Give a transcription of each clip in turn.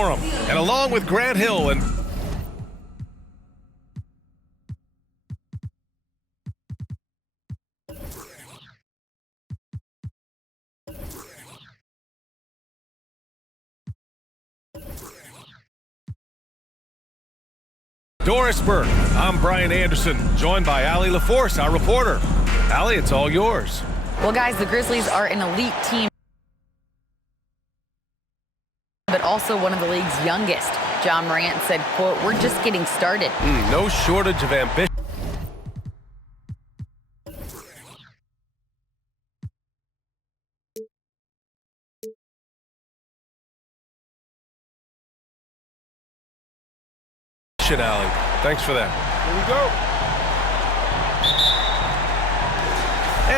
And along with Grant Hill and Dorisburg, I'm Brian Anderson, joined by Allie LaForce, our reporter. Allie, it's all yours. Well, guys, the Grizzlies are an elite team, but also one of the league's youngest. John Morant said, quote, "We're just getting started." No shortage of ambition. Allie, thanks for that. Here we go.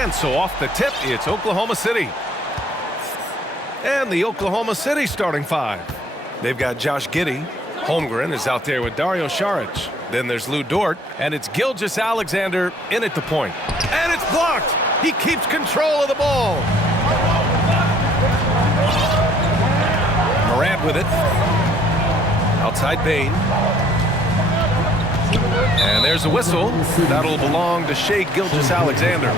And so off the tip, it's Oklahoma City. And the Oklahoma City starting five. They've got Josh Giddey. Holmgren is out there with Dario Saric. Then there's Lou Dort, and it's Gilgeous-Alexander in at the point. And it's blocked. He keeps control of the ball. Morant with it. Outside Bane. And there's a whistle. That'll belong to Shai Gilgeous-Alexander.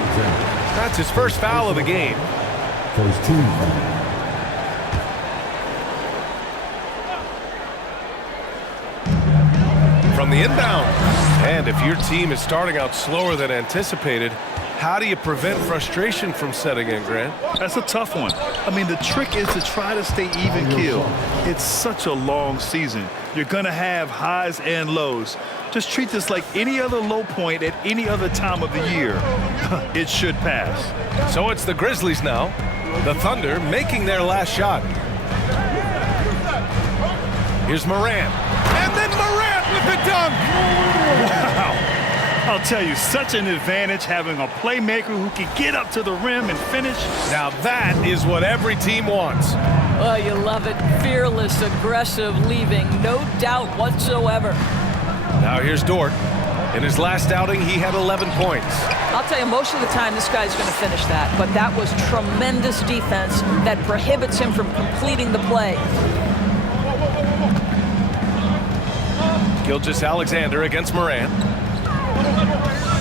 That's his first foul of the game. First team foul. From the inbound. And if your team is starting out slower than anticipated, how do you prevent frustration from setting in, Grant? That's a tough one. I mean, the trick is to try to stay even keel. It's such a long season. You're going to have highs and lows. Just treat this like any other low point at any other time of the year. It should pass. So it's the Grizzlies now. The Thunder making their last shot. Here's Morant. And then Morant with the dunk. Wow. I'll tell you, such an advantage having a playmaker who can get up to the rim and finish. Now that is what every team wants. Oh, you love it. Fearless, aggressive, leaving no doubt whatsoever. Now here's Dort. In his last outing, he had 11 points. I'll tell you, most of the time this guy's going to finish that, but that was tremendous defense that prohibits him from completing the play. Gilgeous-Alexander against Morant.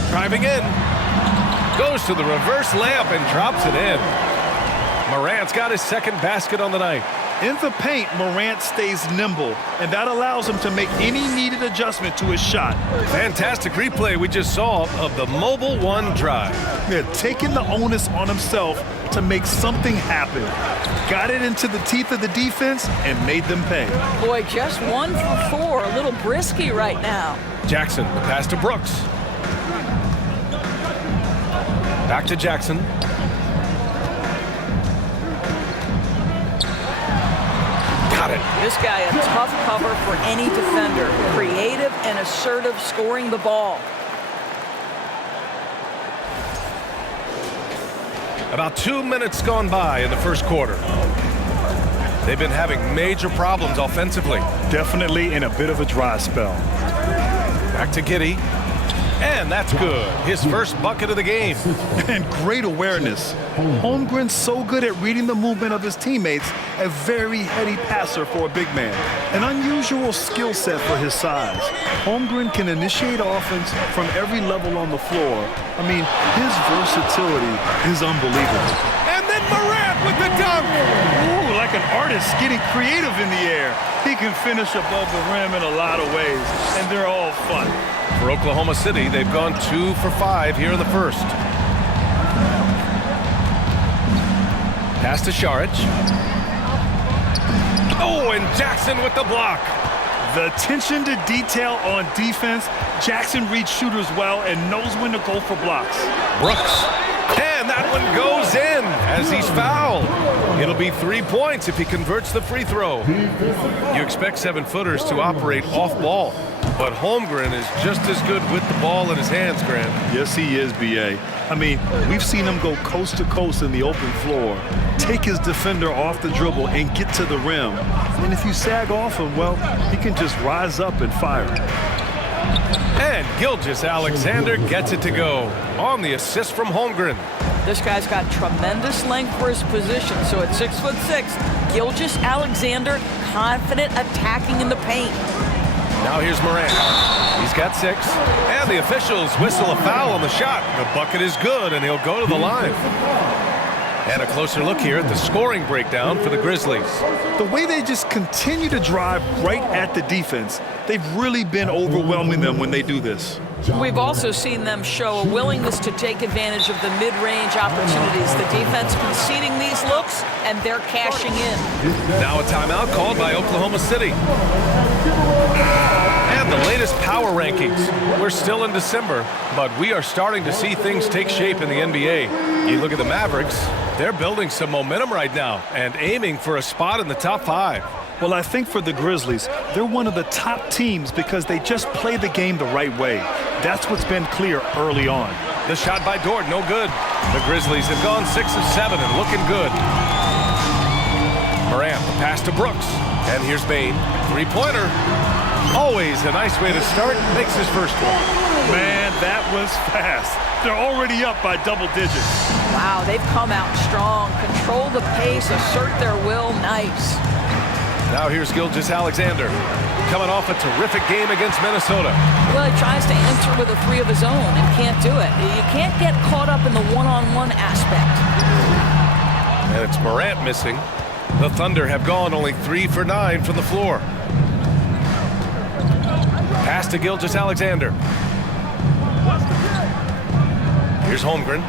Driving in. Goes to the reverse layup and drops it in. Morant's got his second basket on the night. In the paint, Morant stays nimble, and that allows him to make any needed adjustment to his shot. Fantastic replay we just saw of the Mobile One drive. Yeah, taking the onus on himself to make something happen. Got it into the teeth of the defense and made them pay. Boy, just 1 for 4. A little brisky right now. Jackson, the pass to Brooks. Back to Jackson. Got it. This guy a tough cover for any defender. Creative and assertive scoring the ball. About 2 minutes gone by in the first quarter. They've been having major problems offensively. Definitely in a bit of a dry spell. Back to Giddey. And that's good. His first bucket of the game. And great awareness. Holmgren's so good at reading the movement of his teammates, a very heady passer for a big man. An unusual skill set for his size. Holmgren can initiate offense from every level on the floor. I mean, his versatility is unbelievable. And then Morant with the dunk. Ooh, like an artist getting creative in the air. He can finish above the rim in a lot of ways, and they're all fun. For Oklahoma City, they've gone 2 for 5 here in the first. Pass to Saric. Oh, and Jackson with the block. The attention to detail on defense. Jackson reads shooters well and knows when to go for blocks. Brooks. And that one goes in as he's fouled. It'll be 3 points if he converts the free throw. You expect 7-footers to operate off ball, but Holmgren is just as good with the ball in his hands, Grant. Yes, he is, B.A. I mean, we've seen him go coast to coast in the open floor, take his defender off the dribble and get to the rim. And if you sag off him, well, he can just rise up and fire. And Gilgeous-Alexander gets it to go on the assist from Holmgren. This guy's got tremendous length for his position, so at 6'6", Gilgeous Alexander confident attacking in the paint. Now here's Morant. He's got 6. And the officials whistle a foul on the shot. The bucket is good, and he'll go to the line. And a closer look here at the scoring breakdown for the Grizzlies. The way they just continue to drive right at the defense, they've really been overwhelming them when they do this. We've also seen them show a willingness to take advantage of the mid-range opportunities. The defense conceding these looks, and they're cashing in. Now a timeout called by Oklahoma City. And the latest power rankings. We're still in December, but we are starting to see things take shape in the NBA. You look at the Mavericks, they're building some momentum right now and aiming for a spot in the top 5. Well, I think for the Grizzlies, they're one of the top teams because they just play the game the right way. That's what's been clear early on. The shot by Dort, no good. The Grizzlies have gone 6 of 7 and looking good. Morant, the pass to Brooks. And here's Bane, three-pointer. Always a nice way to start, makes his first one. Man, that was fast. They're already up by double digits. Wow, they've come out strong, control the pace, assert their will, nice. Now here's Gilgeous Alexander, coming off a terrific game against Minnesota. Well, he tries to answer with a 3 of his own and can't do it. You can't get caught up in the one-on-one aspect. And it's Morant missing. The Thunder have gone only 3 for 9 from the floor. Pass to Gilgeous Alexander. Here's Holmgren.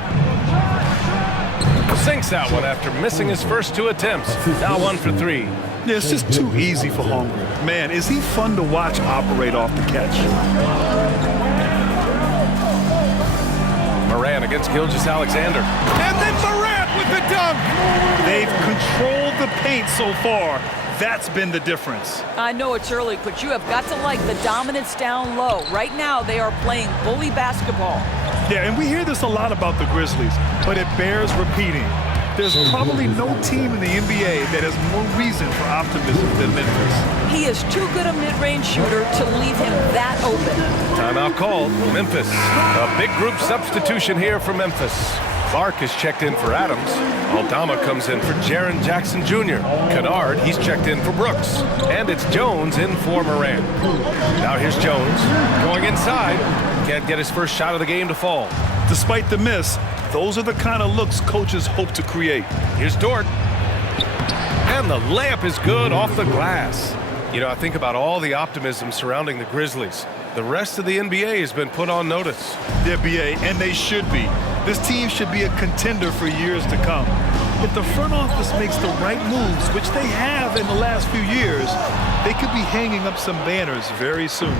Sinks that one after missing his first 2 attempts. Now 1 for 3. Yeah, it's just too easy for Holmgren. Man, is he fun to watch operate off the catch. Morant against Gilgeous Alexander. And then Morant with the dunk! They've controlled the paint so far. That's been the difference. I know it's early, but you have got to like the dominance down low. Right now, they are playing bully basketball. Yeah, and we hear this a lot about the Grizzlies, but it bears repeating. There's probably no team in the NBA that has more reason for optimism than Memphis. He is too good a mid-range shooter to leave him that open. Timeout called. Memphis. A big group substitution here for Memphis. Clark is checked in for Adams. Aldama comes in for Jaren Jackson Jr. Kennard, he's checked in for Brooks. And it's Jones in for Morant. Now here's Jones going inside. Can't get his first shot of the game to fall. Despite the miss, those are the kind of looks coaches hope to create. Here's Dort. And the layup is good off the glass. You know, I think about all the optimism surrounding the Grizzlies. The rest of the NBA has been put on notice. The NBA, and they should be. This team should be a contender for years to come. If the front office makes the right moves, which they have in the last few years, they could be hanging up some banners very soon.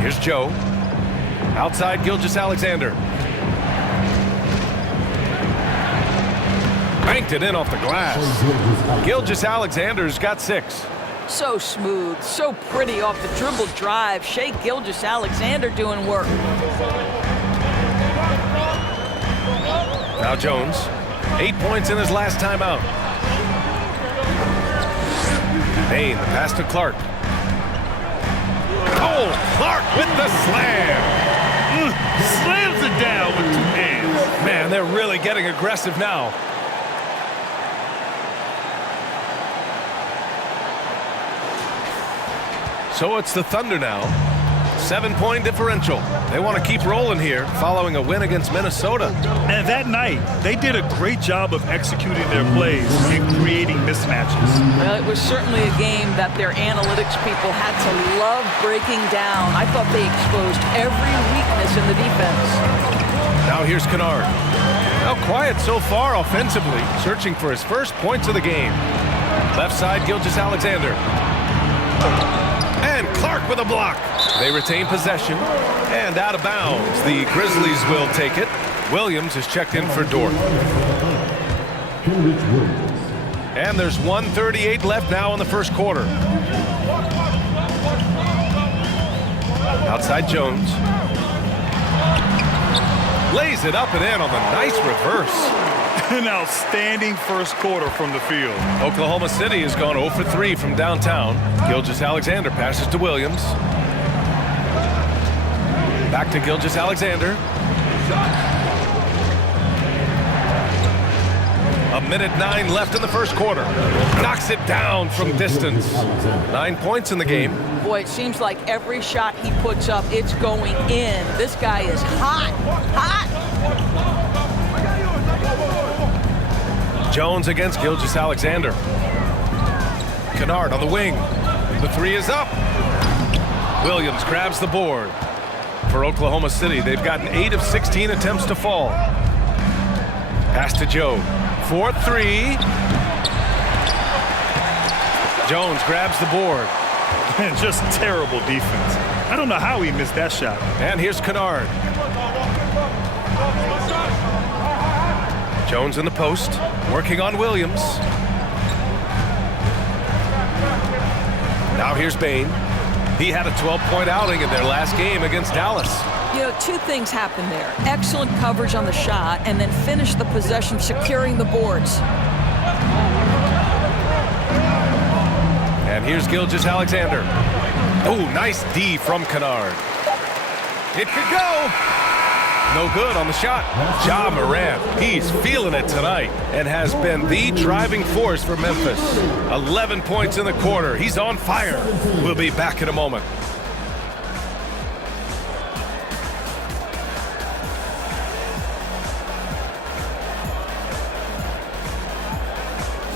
Here's Joe. Outside Gilgeous Alexander. Banked it in off the glass. Gilgeous Alexander's got 6. So smooth, so pretty off the dribble drive. Shai Gilgeous-Alexander doing work. Now Jones, 8 points in his last timeout. Payne, the pass to Clark. Oh, Clark with the slam. Slams it down with 2 hands. Man, they're really getting aggressive now. So it's the Thunder now. 7-point differential. They want to keep rolling here following a win against Minnesota. And that night, they did a great job of executing their plays and creating mismatches. Well, it was certainly a game that their analytics people had to love breaking down. I thought they exposed every weakness in the defense. Now here's Kennard. Now quiet so far offensively, searching for his first points of the game. Left side, Gilgeous-Alexander. And Clark with a block. They retain possession and out of bounds. The Grizzlies will take it. Williams is checked in for Dort. And there's 1:38 left now in the first quarter. Outside Jones. Lays it up and in on the nice reverse. An outstanding first quarter from the field. Oklahoma City has gone 0 for 3 from downtown. Gilgeous-Alexander passes to Williams. Back to Gilgeous-Alexander. minute 9 left in the first quarter. Knocks it down from distance. 9 points in the game. Boy, it seems like every shot he puts up, it's going in. This guy is hot, hot. Jones against Gilgeous-Alexander. Kennard on the wing. The three is up. Williams grabs the board. For Oklahoma City, they've gotten 8 of 16 attempts to fall. Pass to Joe. 4-3. Jones grabs the board. Man, just terrible defense. I don't know how he missed that shot. And here's Kennard. Jones in the post, working on Williams. Now here's Bane. He had a 12-point outing in their last game against Dallas. You know, two things happened there. Excellent coverage on the shot, and then finish the possession securing the boards. And here's Gilgeous-Alexander. Oh, nice D from Kennard. It could go. No good on the shot. Ja Morant, he's feeling it tonight and has been the driving force for Memphis. 11 points in the quarter. He's on fire. We'll be back in a moment.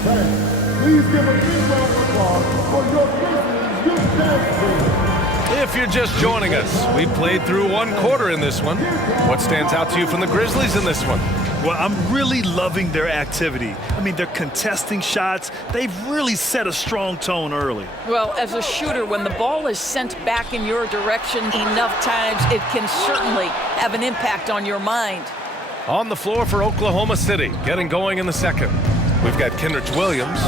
Please give a big round of applause for your Grizzlies youth dance team. If you're just joining us, we played through one quarter in this one. What stands out to you from the Grizzlies in this one? Well, I'm really loving their activity. I mean, they're contesting shots. They've really set a strong tone early. Well, as a shooter, when the ball is sent back in your direction enough times, it can certainly have an impact on your mind. On the floor for Oklahoma City, getting going in the second. We've got Kenrich Williams.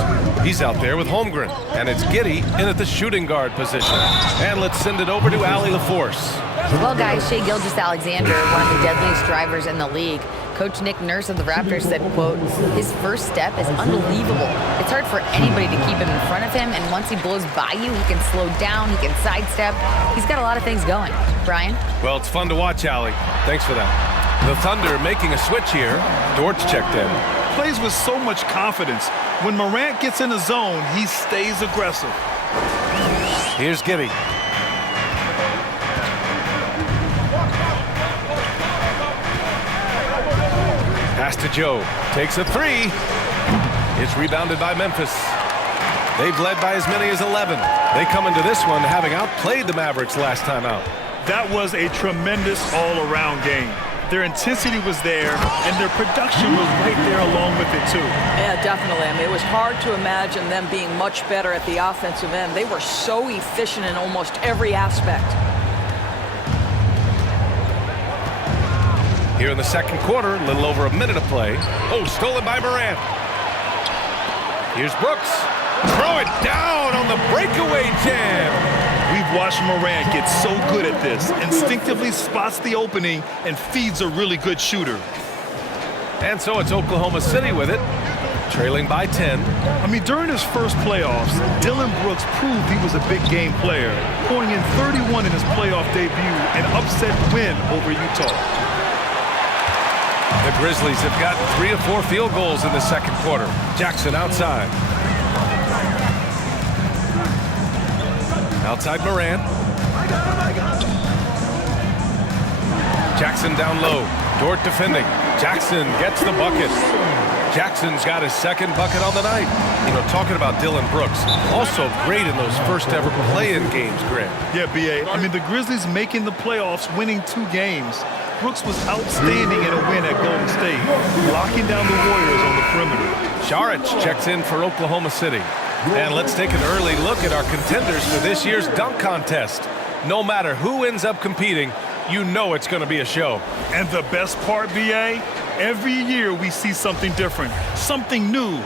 He's out there with Holmgren. And it's Giddey in at the shooting guard position. And let's send it over to Allie LaForce. Well, guys, Shai Gilgeous-Alexander, one of the deadliest drivers in the league. Coach Nick Nurse of the Raptors said, quote, his first step is unbelievable. It's hard for anybody to keep him in front of him, and once he blows by you, he can slow down, he can sidestep. He's got a lot of things going. Brian? Well, it's fun to watch, Allie. Thanks for that. The Thunder making a switch here. Dortch checked in. Plays with so much confidence. When Morant gets in the zone, he stays aggressive. Here's Giddey. Pass to Joe. Takes a three. It's rebounded by Memphis. They've led by as many as 11. They come into this one having outplayed the Mavericks last time out. That was a tremendous all-around game. Their intensity was there, and their production was right there along with it, too. Yeah, definitely. I mean, it was hard to imagine them being much better at the offensive end. They were so efficient in almost every aspect. Here in the second quarter, a little over a minute of play. Oh, stolen by Morant. Here's Brooks. Throw it down on the breakaway jam. We've watched Morant get so good at this. Instinctively spots the opening and feeds a really good shooter. And so it's Oklahoma City with it, trailing by 10. I mean, during his first playoffs, Dillon Brooks proved he was a big game player, pouring in 31 in his playoff debut, an upset win over Utah. The Grizzlies have got 3 of 4 field goals in the second quarter. Jackson outside. Outside Morant. Jackson down low. Dort defending. Jackson gets the bucket. Jackson's got his second bucket on the night. You know, talking about Dillon Brooks, also great in those first ever play-in games, Grant. Yeah, B.A. I mean, the Grizzlies making the playoffs, winning 2 games. Brooks was outstanding in a win at Golden State, locking down the Warriors on the perimeter. Saric checks in for Oklahoma City. And let's take an early look at our contenders for this year's dunk contest. No matter who ends up competing, you know it's going to be a show. And the best part, B.A., every year we see something different, something new.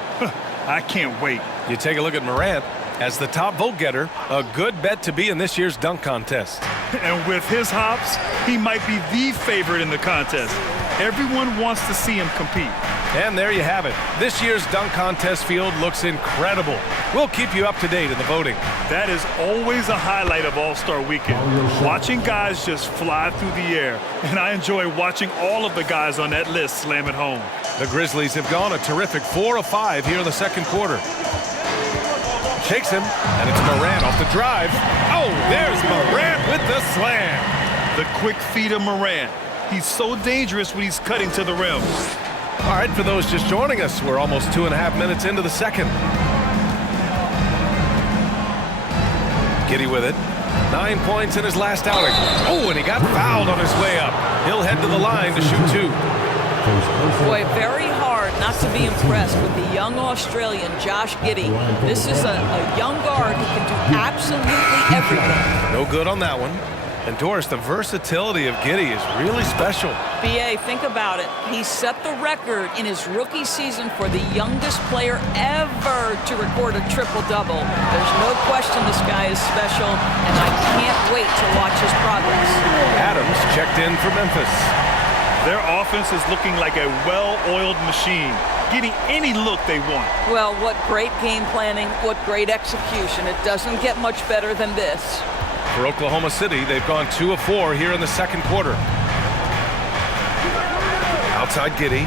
I can't wait. You take a look at Morant as the top vote getter, a good bet to be in this year's dunk contest. And with his hops, he might be the favorite in the contest. Everyone wants to see him compete. And there you have it. This year's dunk contest field looks incredible. We'll keep you up to date in the voting. That is always a highlight of All-Star Weekend. Watching guys just fly through the air. And I enjoy watching all of the guys on that list slam it home. The Grizzlies have gone a terrific 4 of 5 here in the second quarter. Shakes him, and it's Morant off the drive. Oh, there's Morant with the slam. The quick feet of Morant. He's so dangerous when he's cutting to the rim. All right, for those just joining us, we're almost 2.5 minutes into the second. Giddey with it. 9 points in his last outing. Oh, and he got fouled on his way up. He'll head to the line to shoot 2. Boy, very hard not to be impressed with the young Australian, Josh Giddey. This is a young guard who can do absolutely everything. No good on that one. And Doris, the versatility of Giddey is really special. B.A., think about it. He set the record in his rookie season for the youngest player ever to record a triple-double. There's no question this guy is special, and I can't wait to watch his progress. Adams checked in for Memphis. Their offense is looking like a well-oiled machine, getting any look they want. Well, what great game planning, what great execution. It doesn't get much better than this. For Oklahoma City, they've gone 2 of 4 here in the second quarter. Outside Giddey.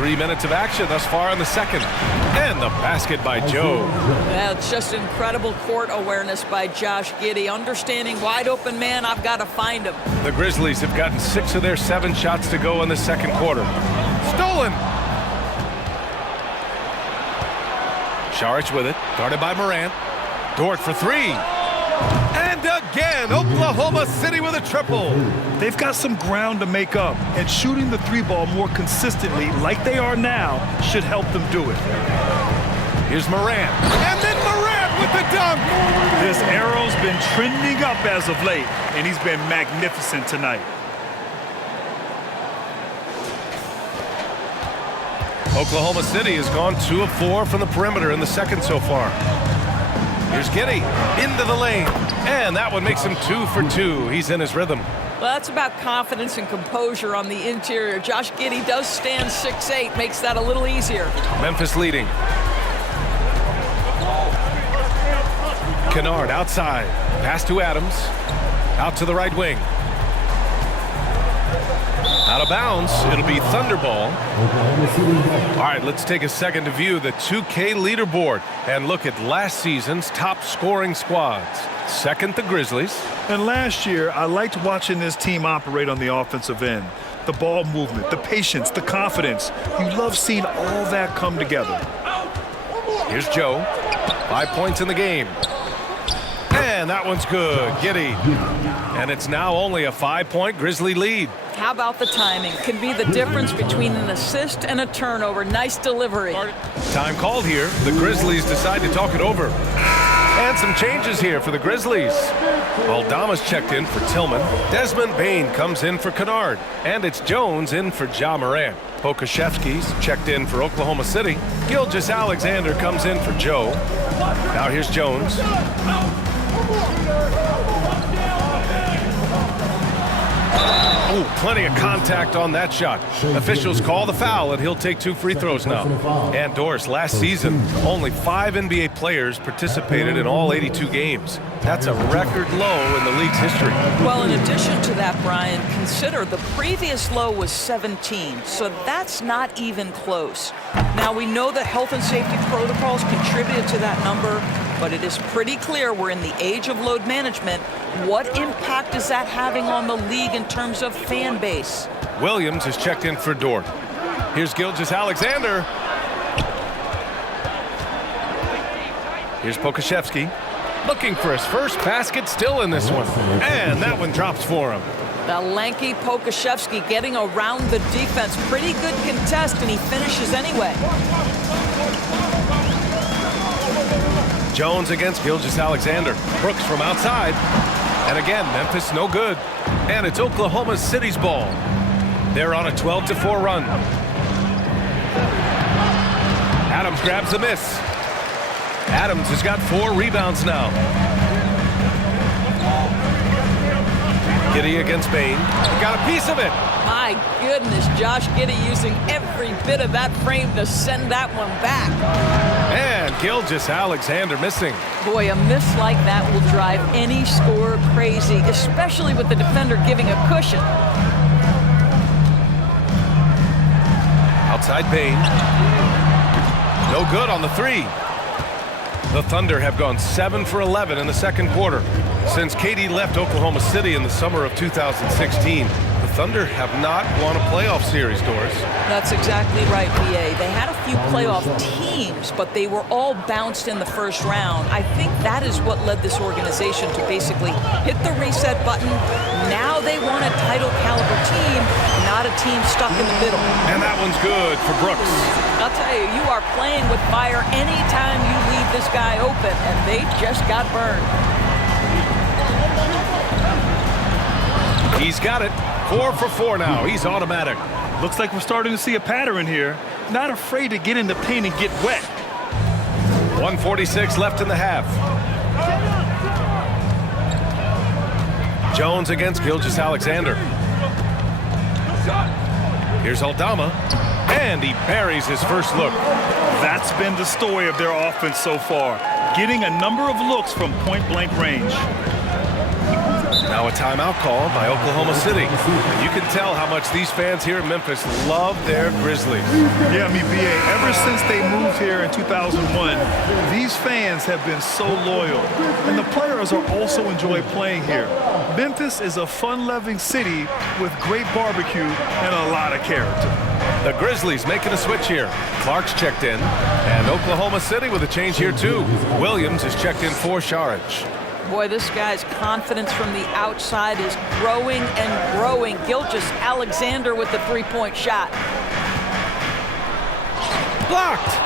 3 minutes of action thus far in the second. And the basket by Joe. Yeah, it's just incredible court awareness by Josh Giddey. Understanding wide open man, I've got to find him. The Grizzlies have gotten 6 of their 7 shots to go in the second quarter. Stolen! Saric with it, guarded by Morant. Dort for 3. And again, Oklahoma City with a triple. They've got some ground to make up, and shooting the 3-ball more consistently like they are now should help them do it. Here's Morant. And then Morant with the dunk. This arrow's been trending up as of late, and he's been magnificent tonight. Oklahoma City has gone 2 of 4 from the perimeter in the second so far. Here's Giddey into the lane, and that one makes him 2 for 2. He's in his rhythm. Well, that's about confidence and composure on the interior. Josh Giddey does stand 6'8", makes that a little easier. Memphis leading. Kennard outside. Pass to Adams. Out to the right wing. Out of bounds. It'll be Thunderball. All right, let's take a second to view the 2K leaderboard and look at last season's top scoring squads. Second, the Grizzlies. And last year, I liked watching this team operate on the offensive end. The ball movement, the patience, the confidence. You love seeing all that come together. Here's Joe. 5 points in the game. And that one's good. Giddey. And it's now only a 5-point Grizzly lead. How about the timing? Can be the difference between an assist and a turnover. Nice delivery. Time called here. The Grizzlies decide to talk it over. And some changes here for the Grizzlies. Aldama's checked in for Tillman. Desmond Bane comes in for Kennard. And it's Jones in for Ja Morant. Pokusevski's checked in for Oklahoma City. Gilgeous-Alexander comes in for Joe. Now here's Jones. Oh, plenty of contact on that shot. Officials call the foul, and he'll take 2 free throws now. And Doris, last season, only 5 NBA players participated in all 82 games. That's a record low in the league's history. Well, in addition to that, Brian, consider the previous low was 17, so that's not even close. Now, we know that health and safety protocols contributed to that number, but it is pretty clear we're in the age of load management. What impact is that having on the league in terms of fan base? Williams is checked in for Dort. Here's Gilgeous-Alexander. Here's Pokusevski. Looking for his first basket, still in this one. And that one drops for him. The lanky Pokusevski getting around the defense. Pretty good contest, and he finishes anyway. Jones against Gilgeous-Alexander. Brooks from outside. And again, Memphis no good. And it's Oklahoma City's ball. They're on a 12-4 run. Adams grabs the miss. Adams has got 4 rebounds now. Giddey against Bain. Got a piece of it. My goodness, Josh Giddey using every bit of that frame to send that one back. And Gilgeous-Alexander missing. Boy, a miss like that will drive any scorer crazy, especially with the defender giving a cushion. Outside Bain. No good on the three. The Thunder have gone 7 for 11 in the second quarter. Since KD left Oklahoma City in the summer of 2016, the Thunder have not won a playoff series, Doris. That's exactly right, BA. They had a few playoff teams, but they were all bounced in the first round. I think that is what led this organization to basically hit the reset button. Now they want a title caliber team, not a team stuck in the middle. And that one's good for Brooks. I'll tell you, you are playing with fire anytime you leave this guy open, and they just got burned. He's got it. 4 for 4 now. He's automatic. Looks like we're starting to see a pattern here. Not afraid to get in the paint and get wet. 1:46 left in the half. Jones against Gilgeous-Alexander. Here's Aldama. And he buries his first look. That's been the story of their offense so far. Getting a number of looks from point-blank range. Now a timeout called by Oklahoma City. And you can tell how much these fans here in Memphis love their Grizzlies. Yeah, I mean, BA, ever since they moved here in 2001, these fans have been so loyal. And the players are also enjoy playing here. Memphis is a fun-loving city with great barbecue and a lot of character. The Grizzlies making a switch here. Clark's checked in. And Oklahoma City with a change here too. Williams is checked in for Saric. Boy, this guy's confidence from the outside is growing and growing. Gilgeous-Alexander with the three-point shot. Blocked.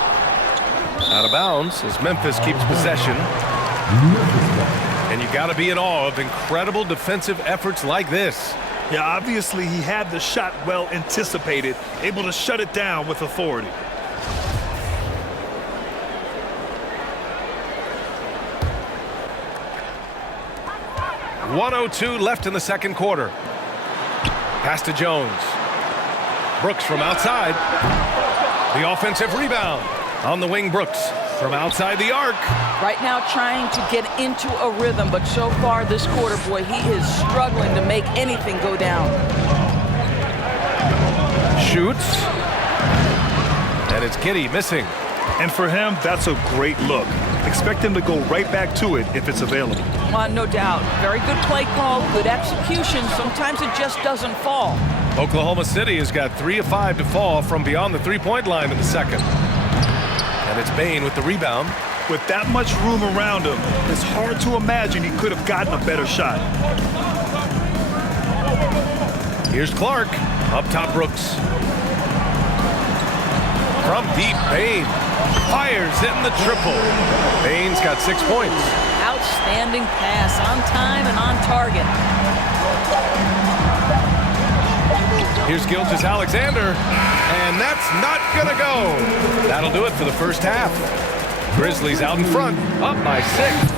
Out of bounds as Memphis keeps possession. And you got to be in awe of incredible defensive efforts like this. Yeah, obviously he had the shot well anticipated, able to shut it down with authority. .102 left in the second quarter. Pass to Jones. Brooks from outside. The offensive rebound. On the wing, Brooks from outside the arc. Right now trying to get into a rhythm, but so far this quarter, boy, he is struggling to make anything go down. Shoots. And it's Giddey missing. And for him, that's a great look. Expect him to go right back to it if it's available. No doubt. Very good play call, good execution. Sometimes it just doesn't fall. Oklahoma City has got 3 of 5 to fall from beyond the three-point line in the second. And it's Bain with the rebound. With that much room around him, it's hard to imagine he could have gotten a better shot. Here's Clark. Up top, Brooks. From deep, Bain fires in the triple. Bain's got 6 points. Outstanding pass, on time and on target. Here's Gilgeous-Alexander, and that's not gonna go. That'll do it for the first half. Grizzlies out in front, up by 6.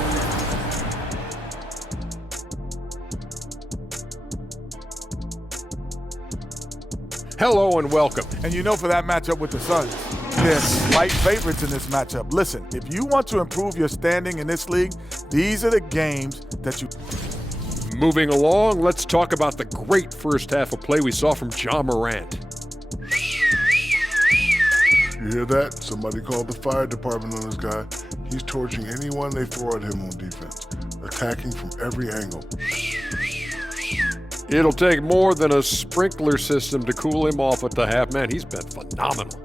Hello and welcome. And you know, for that matchup with the Suns, they're slight favorites in this matchup. Listen, if you want to improve your standing in this league, these are the games that you... Moving along, let's talk about the great first half of play we saw from Ja Morant. You hear that? Somebody called the fire department on this guy. He's torching anyone they throw at him on defense, attacking from every angle. It'll take more than a sprinkler system to cool him off at the half. Man, he's been phenomenal.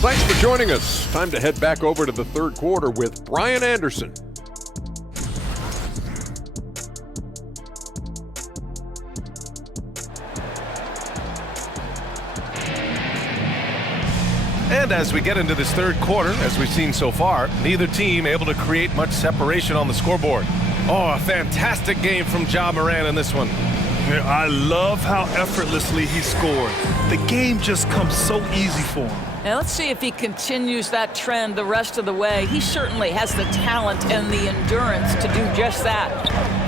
Thanks for joining us. Time to head back over to the third quarter with Brian Anderson. And as we get into this third quarter, as we've seen so far, neither team able to create much separation on the scoreboard. Oh, a fantastic game from Ja Morant in this one. Yeah, I love how effortlessly he scored. The game just comes so easy for him. Now let's see if he continues that trend the rest of the way. He certainly has the talent and the endurance to do just that.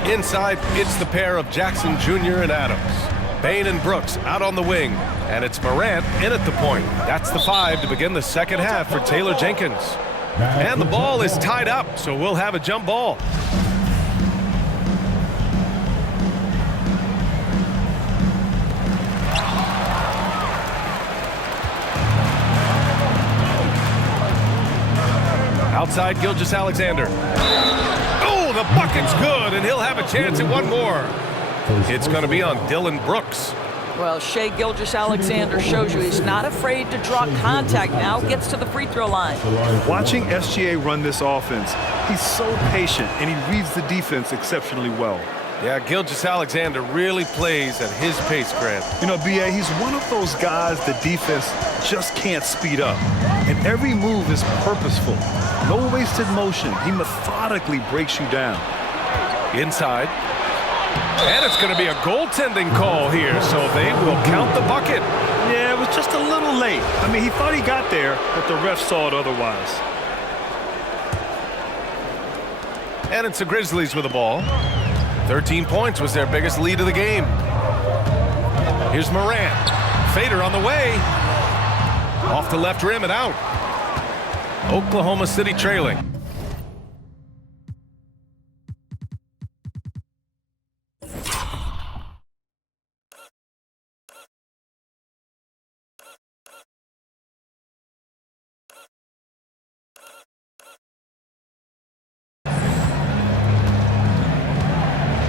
Inside, it's the pair of Jackson Jr. and Adams. Bane and Brooks out on the wing, and it's Morant in at the point. That's the 5 to begin the second half for Taylor Jenkins. And the ball is tied up, so we'll have a jump ball. Outside, Gilgeous-Alexander. Oh, the bucket's good, and he'll have a chance at one more. It's going to be on Dillon Brooks. Well, Shai Gilgeous-Alexander shows you he's not afraid to draw contact now, gets to the free throw line. Watching SGA run this offense, he's so patient, and he reads the defense exceptionally well. Yeah, Gilgeous-Alexander really plays at his pace, Grant. You know, B.A., he's one of those guys the defense just can't speed up. And every move is purposeful. No wasted motion. He methodically breaks you down. Inside. And it's going to be a goaltending call here, so they will count the bucket. Yeah, it was just a little late. I mean, he thought he got there, but the ref saw it otherwise. And it's the Grizzlies with the ball. 13 points was their biggest lead of the game. Here's Morant. Fader on the way. Off the left rim and out. Oklahoma City trailing.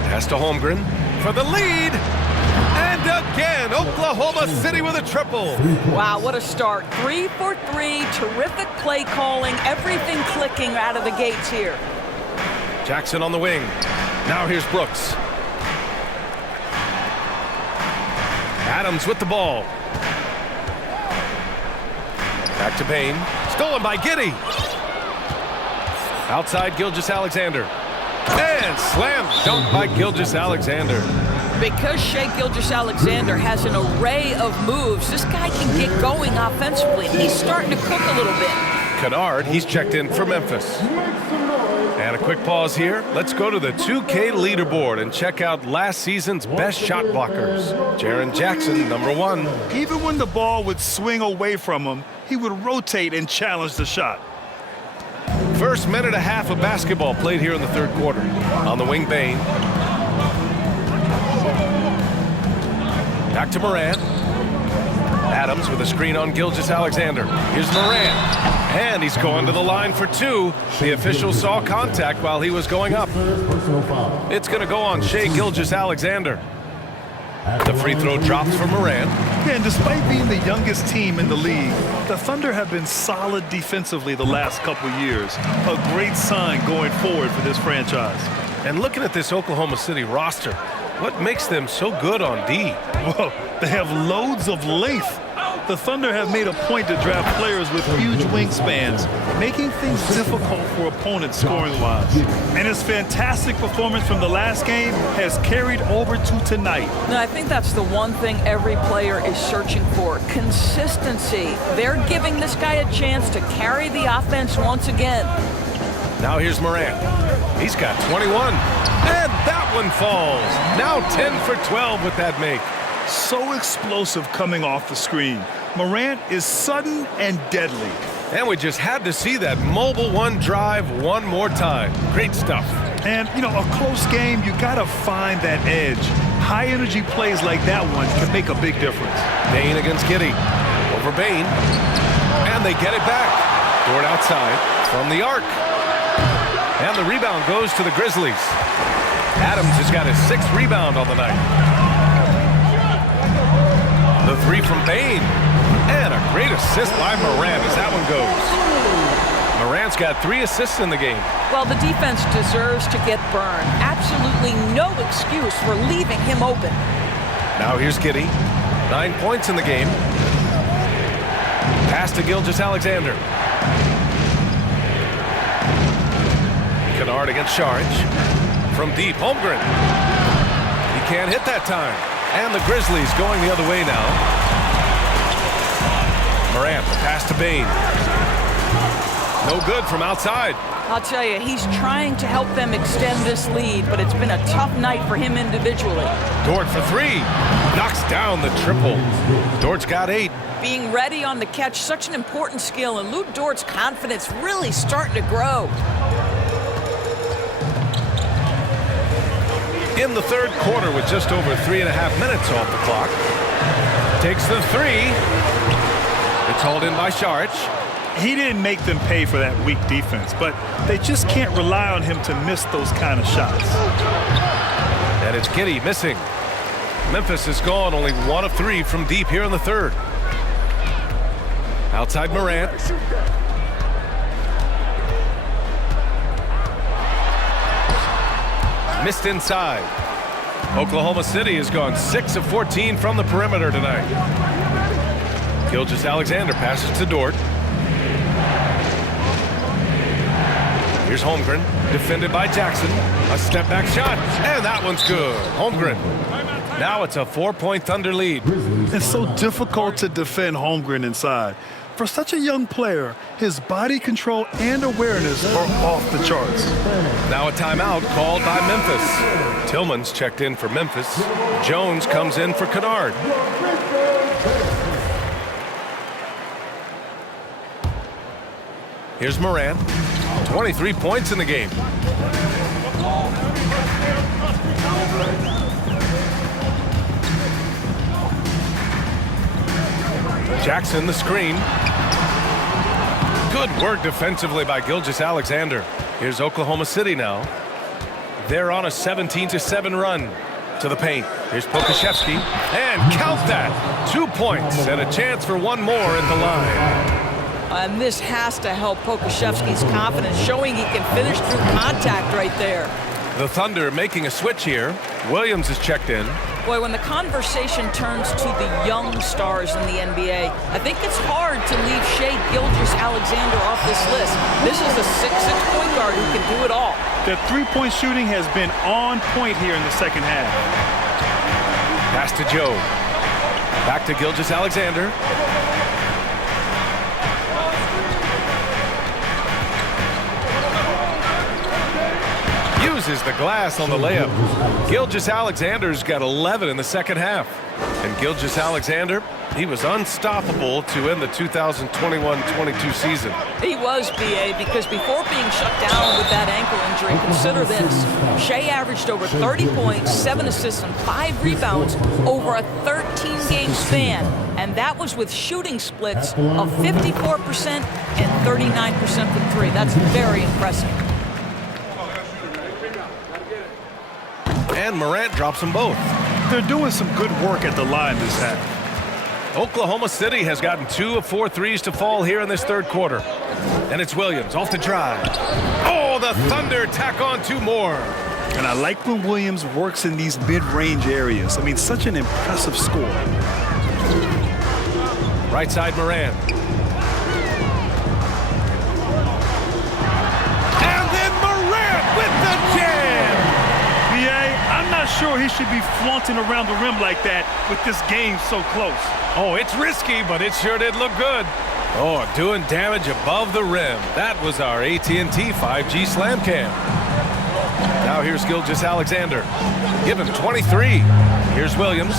Pass to Holmgren for the lead. And again, Oklahoma City with a triple. Wow, what a start. 3 for 3, terrific play calling, everything clicking out of the gates here. Jackson on the wing. Now here's Brooks. Adams with the ball. Back to Bane. Stolen by Giddey. Outside, Gilgeous-Alexander. And slam dunk by Gilgeous-Alexander. Because Shai Gilgeous-Alexander has an array of moves, this guy can get going offensively. He's starting to cook a little bit. Kennard, he's checked in for Memphis. And a quick pause here. Let's go to the 2K leaderboard and check out last season's best shot blockers. Jaren Jackson, #1. Even when the ball would swing away from him, he would rotate and challenge the shot. First minute and a half of basketball played here in the third quarter. On the wing, Bane. Back to Morant. Adams with a screen on Gilgeous-Alexander. Here's Morant. And he's going to the line for 2. The official saw contact while he was going up. It's going to go on Shai Gilgeous-Alexander. The free throw drops for Morant. Yeah, and despite being the youngest team in the league, the Thunder have been solid defensively the last couple years. A great sign going forward for this franchise. And looking at this Oklahoma City roster, what makes them so good on D? Well, they have loads of length. The Thunder have made a point to draft players with huge wingspans, making things difficult for opponents scoring-wise. And his fantastic performance from the last game has carried over to tonight. Now, I think that's the one thing every player is searching for, consistency. They're giving this guy a chance to carry the offense once again. Now here's Morant. He's got 21. And that one falls. Now 10 for 12 with that make. So explosive coming off the screen. Morant is sudden and deadly. And we just had to see that mobile one drive one more time. Great stuff. And, you know, a close game, you got to find that edge. High-energy plays like that one can make a big difference. Bane against Giddey. Over Bane. And they get it back. Dort outside from the arc. And the rebound goes to the Grizzlies. Adams has got his 6th rebound on the night. The 3 from Bane. And a great assist by Morant as that one goes. Morant's got 3 assists in the game. Well, the defense deserves to get burned. Absolutely no excuse for leaving him open. Now here's Giddey. 9 points in the game. Pass to Gilgeous-Alexander. Kennard against Saric. From deep, Holmgren. He can't hit that time. And the Grizzlies going the other way now. Morant, pass to Bane. No good from outside. I'll tell you, he's trying to help them extend this lead, but it's been a tough night for him individually. Dort for three. Knocks down the triple. Dort's got 8. Being ready on the catch, such an important skill, and Lou Dort's confidence really starting to grow. In the third quarter with just over 3.5 minutes off the clock. Takes the 3. It's hauled in by Saric. He didn't make them pay for that weak defense, but they just can't rely on him to miss those kind of shots. And it's Giddey missing. Memphis is gone only 1 of 3 from deep here in the third. Outside Morant. Missed inside. Oklahoma City has gone 6 of 14 from the perimeter tonight. Gilgeous-Alexander passes to Dort. Here's Holmgren, defended by Jackson. A step back shot, and that one's good. Holmgren. Now it's a 4-point Thunder lead. It's so difficult to defend Holmgren inside. For such a young player, his body control and awareness are off the charts. Now a timeout called by Memphis. Tillman's checked in for Memphis. Jones comes in for Kennard. Here's Morant. 23 points in the game. Jackson the screen. Good work defensively by Gilgeous-Alexander. Here's Oklahoma City now. They're on a 17-7 run to the paint. Here's Pokusevski, and count that. 2 points and a chance for one more at the line. And this has to help Pokusevski's confidence, showing he can finish through contact right there. The Thunder making a switch here. Williams is checked in. Boy, when the conversation turns to the young stars in the NBA, I think it's hard to leave Shai Gilgeous-Alexander off this list. This is a 6'6" point guard who can do it all. Their three-point shooting has been on point here in the second half. Pass to Joe. Back to Gilgeous-Alexander. Uses the glass on the layup. Gilgeous-Alexander's got 11 in the second half. And Gilgeous-Alexander, he was unstoppable to end the 2021-22 season. He was, B.A., because before being shut down with that ankle injury, consider this. Shai averaged over 30 points, 7 assists, and 5 rebounds over a 13-game span. And that was with shooting splits of 54% and 39% from 3. That's very impressive. And Morant drops them both. They're doing some good work at the line this half. Oklahoma City has gotten 2 of 4 threes to fall here in this third quarter. And it's Williams off the drive. Oh, the Thunder tack on 2 more. And I like when Williams works in these mid-range areas. I mean, such an impressive score. Right side Morant. And then Morant with the jam. I'm not sure he should be flaunting around the rim like that with this game so close. Oh, it's risky, but it sure did look good. Oh, doing damage above the rim. That was our AT&T 5G Slam Cam. Now here's Gilgeous-Alexander. Give him 23. Here's Williams.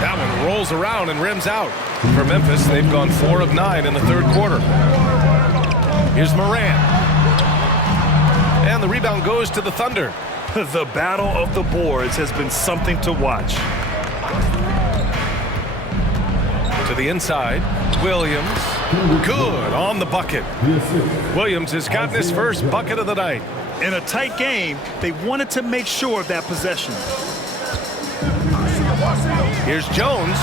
That one rolls around and rims out. For Memphis, they've gone 4 of 9 in the third quarter. Here's Morant. And the rebound goes to the Thunder. The battle of the boards has been something to watch. To the inside, Williams. Good on the bucket. Williams has gotten his first bucket of the night. In a tight game, they wanted to make sure of that possession. Here's Jones.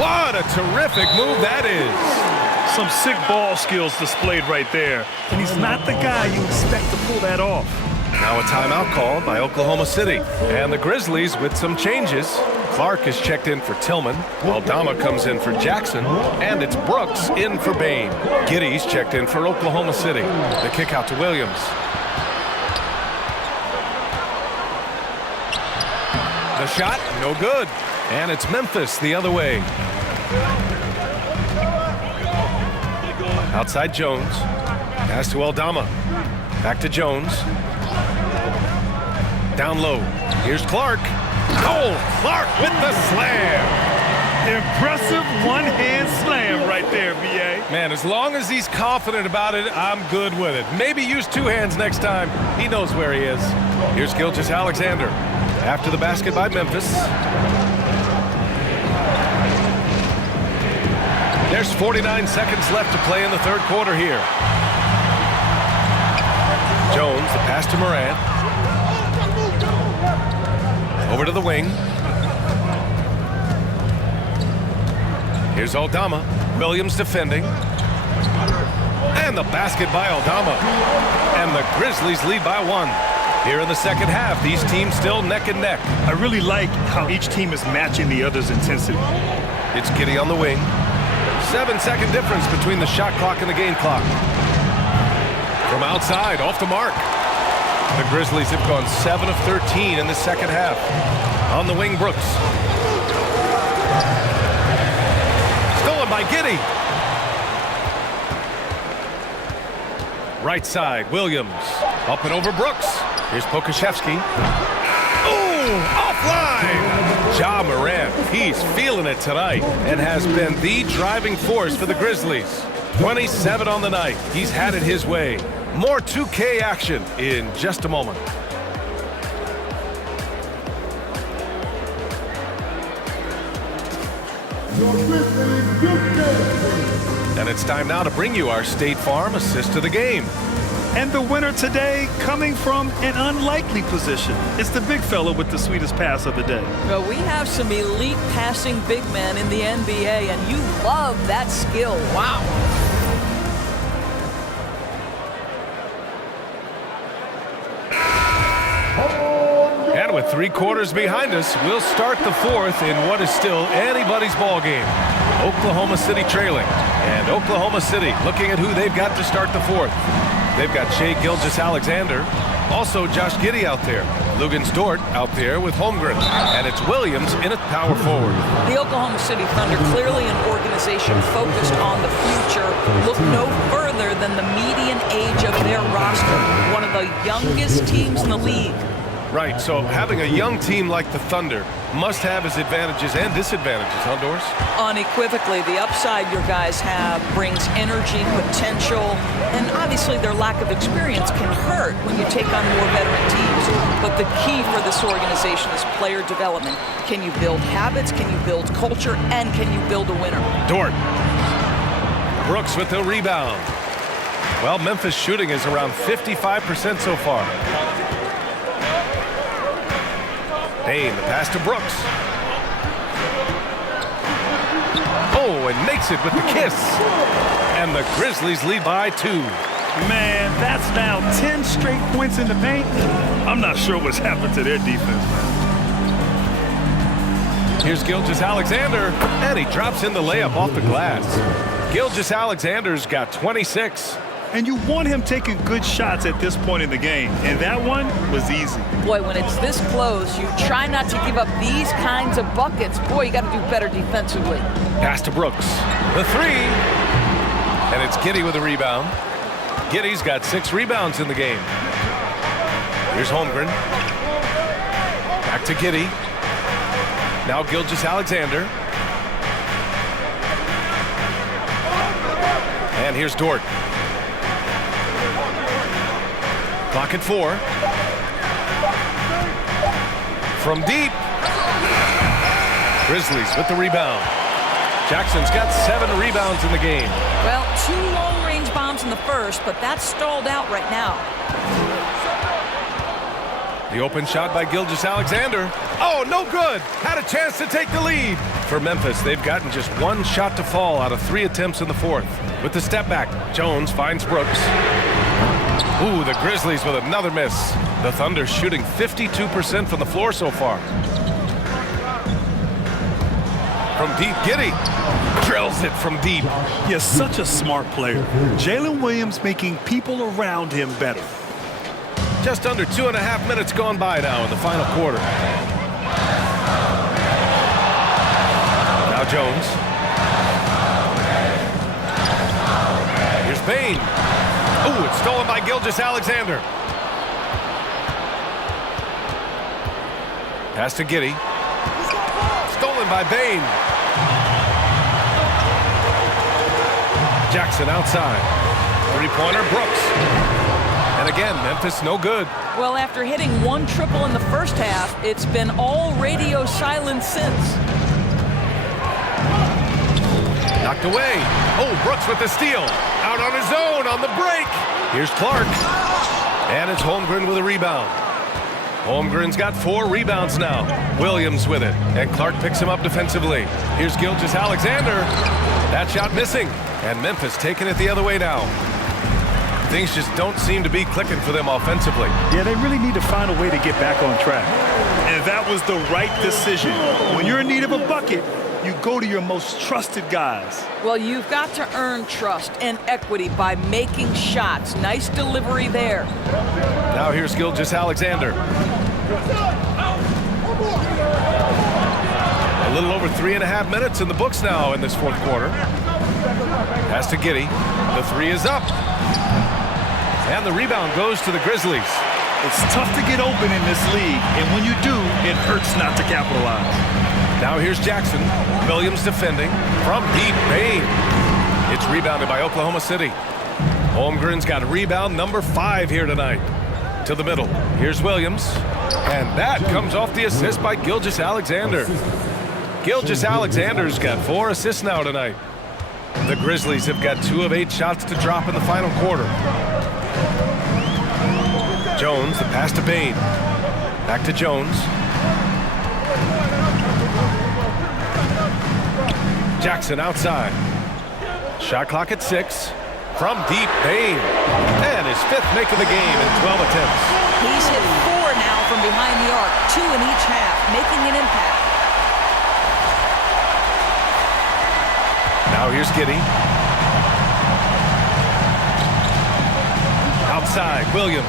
What a terrific move that is. Some sick ball skills displayed right there. And he's not the guy you expect to pull that off. Now a timeout called by Oklahoma City. And the Grizzlies with some changes. Clark is checked in for Tillman. Aldama comes in for Jackson. And it's Brooks in for Bain. Giddey's checked in for Oklahoma City. The kick out to Williams. The shot, no good. And it's Memphis the other way. Outside Jones. Pass to Aldama. Back to Jones. Down low. Here's Clark. Oh, Clark with the slam. Impressive one-hand slam right there, VA. Man, as long as he's confident about it, I'm good with it. Maybe use two hands next time. He knows where he is. Here's Gilgeous-Alexander. After the basket by Memphis. There's 49 seconds left to play in the third quarter here. Jones, the pass to Morant. Over to the wing. Here's Aldama. Williams defending. And the basket by Aldama. And the Grizzlies lead by 1. Here in the second half, these teams still neck and neck. I really like how each team is matching the other's intensity. It's Giddey on the wing. 7-second difference between the shot clock and the game clock. From outside, off the mark. The Grizzlies have gone 7 of 13 in the second half. On the wing, Brooks. Stolen by Giddey. Right side, Williams. Up and over Brooks. Here's Pokusevski. Oh, offline! Ja Morant, he's feeling it tonight and has been the driving force for the Grizzlies. 27 on the night. He's had it his way. More 2K action in just a moment. And it's time now to bring you our State Farm assist to the game. And the winner today coming from an unlikely position. It's the big fella with the sweetest pass of the day. Well, we have some elite passing big men in the NBA, and you love that skill. Wow. And with 3 quarters behind us, we'll start the fourth in what is still anybody's ball game. Oklahoma City trailing. And Oklahoma City looking at who they've got to start the fourth. They've got Shai Gilgeous-Alexander. Also Josh Giddey out there. Luguentz Dort out there with Holmgren. And it's Williams in at power forward. The Oklahoma City Thunder, clearly an organization focused on the future, look no further than the median age of their roster. One of the youngest teams in the league. Right, so having a young team like the Thunder must have its advantages and disadvantages, huh, Doris? Unequivocally, the upside your guys have brings energy, potential, and obviously their lack of experience can hurt when you take on more veteran teams. But the key for this organization is player development. Can you build habits? Can you build culture? And can you build a winner? Dort. Brooks with the rebound. Well, Memphis shooting is around 55% so far. Payne, the pass to Brooks. Oh, and makes it with the kiss. And the Grizzlies lead by 2. Man, that's now 10 straight points in the paint. I'm not sure what's happened to their defense. Here's Gilgeous-Alexander, and he drops in the layup off the glass. Gilgeous-Alexander's got 26. And you want him taking good shots at this point in the game. And that one was easy. Boy, when it's this close, you try not to give up these kinds of buckets. Boy, you got to do better defensively. Pass to Brooks. The 3. And it's Giddey with a rebound. Giddey's got 6 rebounds in the game. Here's Holmgren. Back to Giddey. Now Gilgeous-Alexander. And here's Dort. Clock at 4. From deep. Grizzlies with the rebound. Jackson's got 7 rebounds in the game. Well, 2 long-range bombs in the first, but that's stalled out right now. The open shot by Gilgeous-Alexander. Oh, no good. Had a chance to take the lead. For Memphis, they've gotten just 1 shot to fall out of 3 attempts in the fourth. With the step back, Jones finds Brooks. Ooh, the Grizzlies with another miss. The Thunder shooting 52% from the floor so far. From deep, Giddey drills it from deep. He is such a smart player. Jalen Williams making people around him better. Just under 2.5 minutes gone by now in the final quarter. Now Jones. Here's Payne. Oh, it's stolen by Gilgeous-Alexander. Pass to Giddey. Stolen by Bane. Jackson outside. Three-pointer, Brooks. And again, Memphis no good. Well, after hitting one triple in the first half, it's been all radio silence since. Knocked away. Oh, Brooks with the steal. Out on his own on the break. Here's Clark. And it's Holmgren with a rebound. Holmgren's got 4 rebounds now. Williams with it. And Clark picks him up defensively. Here's Gilgeous-Alexander. That shot missing. And Memphis taking it the other way now. Things just don't seem to be clicking for them offensively. Yeah, they really need to find a way to get back on track. And that was the right decision. When you're in need of a bucket, you go to your most trusted guys. Well, you've got to earn trust and equity by making shots. Nice delivery there. Now here's Gilgeous-Alexander. A little over 3.5 minutes in the books now in this fourth quarter. Pass to Giddey. The 3 is up. And the rebound goes to the Grizzlies. It's tough to get open in this league, and when you do, it hurts not to capitalize. Now here's Jackson. Williams defending. From deep, Bane. It's rebounded by Oklahoma City. Holmgren's got rebound number 5 here tonight. To the middle. Here's Williams. And that comes off the assist by Gilgeous-Alexander. Gilgeous-Alexander's got 4 assists now tonight. The Grizzlies have got 2 of 8 shots to drop in the final quarter. Jones, the pass to Bane. Back to Jones. Jackson outside. Shot clock at 6. From deep, Bane. And his 5th make of the game in 12 attempts. He's hit 4 now from behind the arc, 2 in each half, making an impact. Now here's Giddey. Outside, Williams.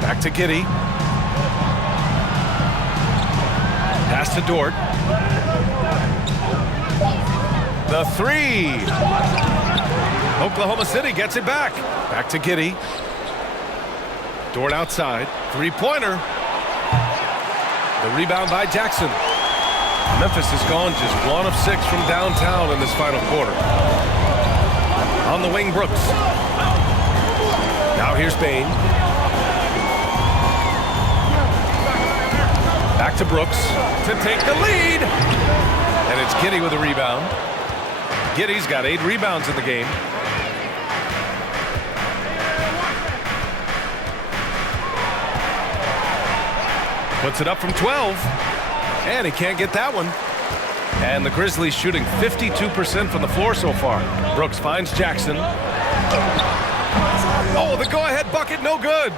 Back to Giddey. Pass to Dort. The 3. Oklahoma City gets it back. Back to Giddey. Dort outside. 3-pointer. The rebound by Jackson. Memphis has gone just 1 of 6 from downtown in this final quarter. On the wing, Brooks. Now here's Bane. Back to Brooks to take the lead. And it's Giddey with a rebound. Giddey's got 8 rebounds in the game. Puts it up from 12. And he can't get that one. And the Grizzlies shooting 52% from the floor so far. Brooks finds Jackson. Oh, the go-ahead bucket, no good.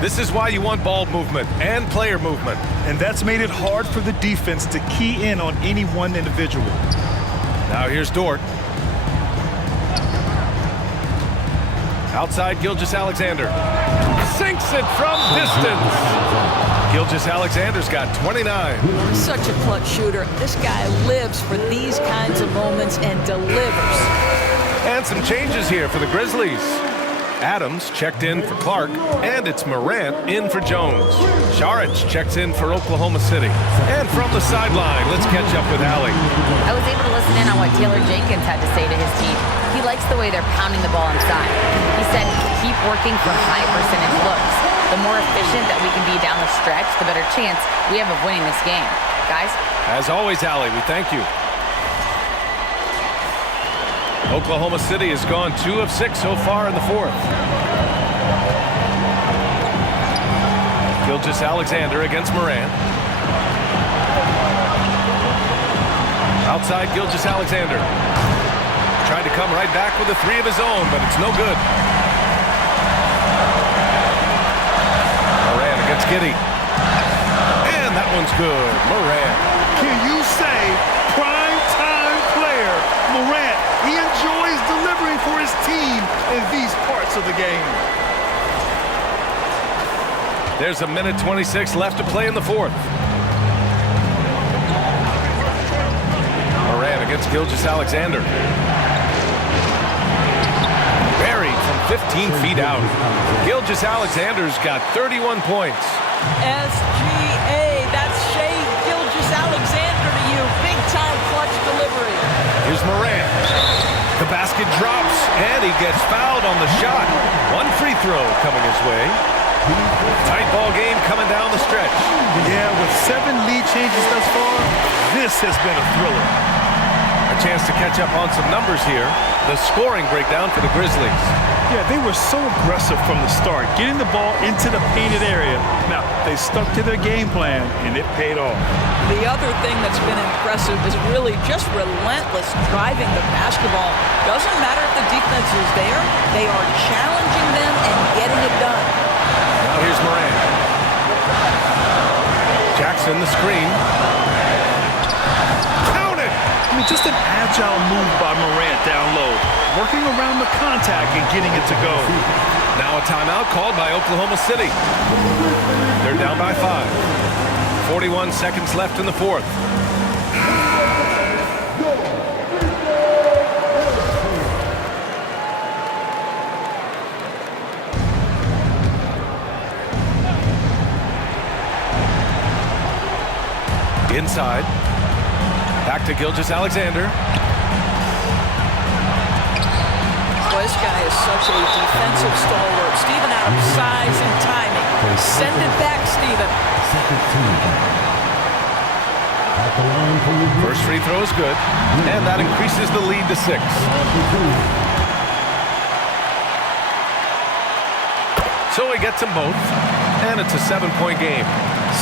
This is why you want ball movement and player movement. And that's made it hard for the defense to key in on any one individual. Now here's Dort. Outside, Gilgeous-Alexander. Sinks it from distance. Gilgeous-Alexander's got 29. Such a clutch shooter. This guy lives for these kinds of moments and delivers. And some changes here for the Grizzlies. Adams checked in for Clark, and it's Morant in for Jones. Šarić checks in for Oklahoma City. And from the sideline, let's catch up with Allie. I was able to listen in on what Taylor Jenkins had to say to his team. He likes the way they're pounding the ball inside. He said, keep working for high percentage looks. The more efficient that we can be down the stretch, the better chance we have of winning this game. Guys? As always, Allie, we thank you. Oklahoma City has gone 2 of 6 so far in the fourth. Gilgeous-Alexander against Morant. Outside, Gilgeous-Alexander. Tried to come right back with a 3 of his own, but it's no good. Morant against Giddey. And that one's good. Morant. Can you say prime time player Morant? He enjoys delivering for his team in these parts of the game. There's a minute 26 left to play in the fourth. against Gilgeous-Alexander. Buried from 15 feet out. Gilgeous-Alexander's got 31 points. SGA, that's Shai Gilgeous-Alexander to you. Big-time clutch delivery. Here's Morant. The basket drops, and he gets fouled on the shot. One free throw coming his way. Tight ball game coming down the stretch. Yeah, with 7 lead changes thus far, this has been a thriller. A chance to catch up on some numbers here. The scoring breakdown for the Grizzlies. Yeah, they were so aggressive from the start, getting the ball into the painted area. Now, they stuck to their game plan, and it paid off. The other thing that's been impressive is really just relentless driving the basketball. Doesn't matter if the defense is there, they are challenging them and getting it done. Now here's Morant. Jackson, the screen. Counted! I mean, just an agile move by Morant down low, working around the contact and getting it to go. Now a timeout called by Oklahoma City. They're down by 5. 41 seconds left in the fourth. Inside. Back to Gilgeous-Alexander. Well, this guy is such a defensive stalwart. Steven Adams, size and timing. Send it back, Steven. First free throw is good, and that increases the lead to 6. So he gets them both, and it's a 7-point game.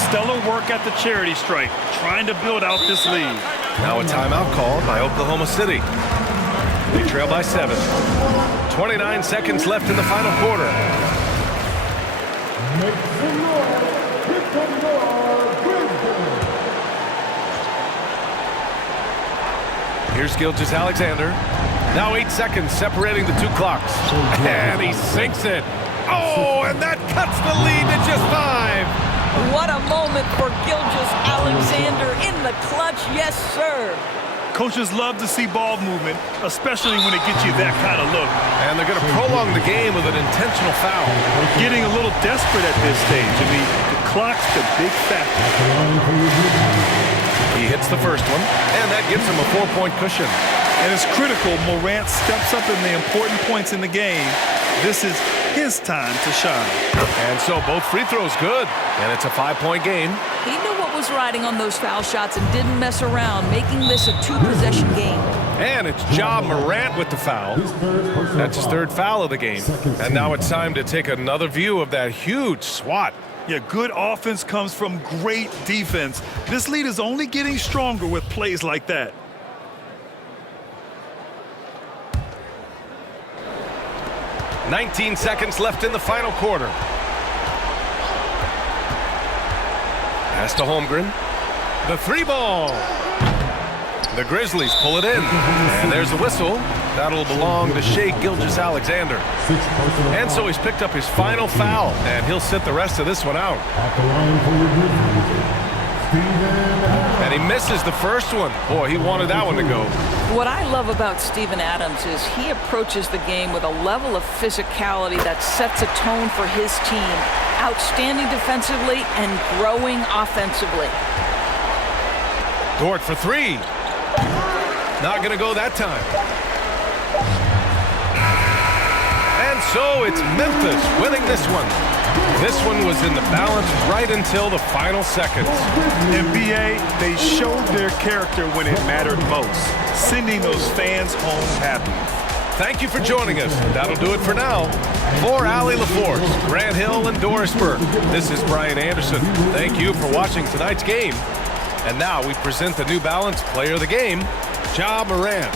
Stellar work at the charity stripe, trying to build out this lead. Now a timeout called by Oklahoma City. They trail by 7. 29 seconds left in the final quarter. Here's Gilgeous-Alexander. Now 8 seconds separating the 2 clocks. And he sinks it. Oh, and that cuts the lead to just 5. What a moment for Gilgeous-Alexander in the clutch. Yes, sir. Coaches love to see ball movement, especially when it gets you that kind of look. And they're going to prolong the game with an intentional foul. Getting a little desperate at this stage. I mean, the clock's the big factor. He hits the first one, and that gives him a 4-point cushion. And it's critical Morant steps up in the important points in the game. This is his time to shine. And so both free throws good, and it's a 5-point game. He knew what was riding on those foul shots and didn't mess around, making this a 2-possession game. And it's Ja Morant with the foul. That's his 3rd foul of the game. And now it's time to take another view of that huge swat. Yeah, good offense comes from great defense. This lead is only getting stronger with plays like that. "19 seconds left in the final quarter. Pass to Holmgren. The 3 ball. The Grizzlies pull it in. And there's a whistle. That'll belong to Shai Gilgeous-Alexander. And so he's picked up his final foul, and he'll sit the rest of this one out. And he misses the first one. Boy, he wanted that one to go. What I love about Steven Adams is he approaches the game with a level of physicality that sets a tone for his team. Outstanding defensively and growing offensively. Dort for 3. Not going to go that time. And so it's Memphis winning this one. This one was in the balance right until the final seconds. NBA, they showed their character when it mattered most, sending those fans home happy. Thank you for joining us. That'll do it for now. For Allie LaForce, Grant Hill, and Dorisburg, this is Brian Anderson. Thank you for watching tonight's game. And now we present the New Balance Player of the Game, Ja Morant.